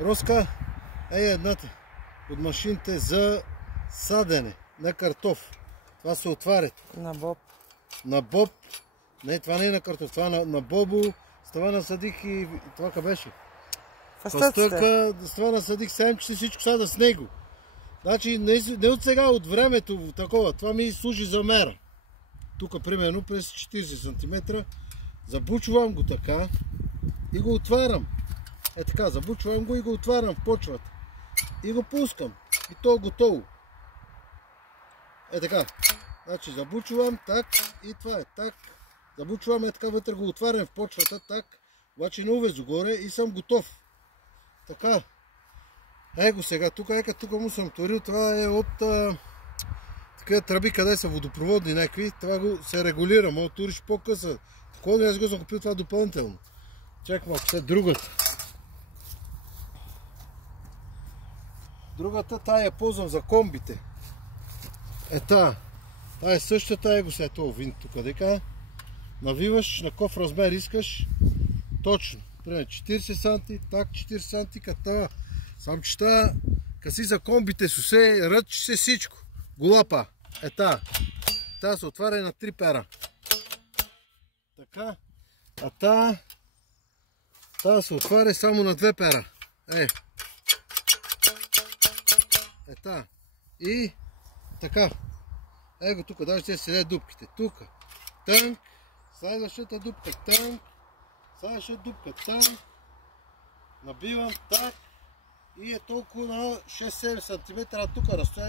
Роска е едната от машините за садене на картоф. Това се отваря. На боб. На боб. Не, това не е на картоф, това на бобо. С това насадих и това къде беше? Пастърка, с това насадих семчета и всичко сада с него. Значи не от сега, от времето такова. Това ми служи за мера. Тук примерно през 40 см. Забучвам го така и го отварям. Е така, забучвам го и го отварям в почвата. И го пускам. И то е готово. Е така. Значи забучвам так и това е так. Забучвам е така, вътре го отварям в почвата так. Обаче не увезу горе и съм готов. Така. Его сега, тук му съм творил. Това е от такива тръби, къде са водопроводни някакви. Това го се регулира. Мога да туриш по-къса. Такова аз го съм купил това допълнително. Чакай малко, сега другата. Другата, тая я ползвам за комбите. Е тая. Тая е същата, его сега това винт тук. Дека навиваш на какъв размер искаш. Точно. Примерно 40 санти, так 40 санти, като сам чета, каси за комбите с усе, ръчи се всичко. Голапа. Е тая. Тая се отваря на 3 пера. Така. А тая се отваря само на 2 пера. Е тая. И така. Его тук, даже ще седе дупките. Тук. Тънк. Следващата дупка. Тънк. Следващата дупка. Тънк. Набивам так. И е толкова на 6-7 см тук разстояние.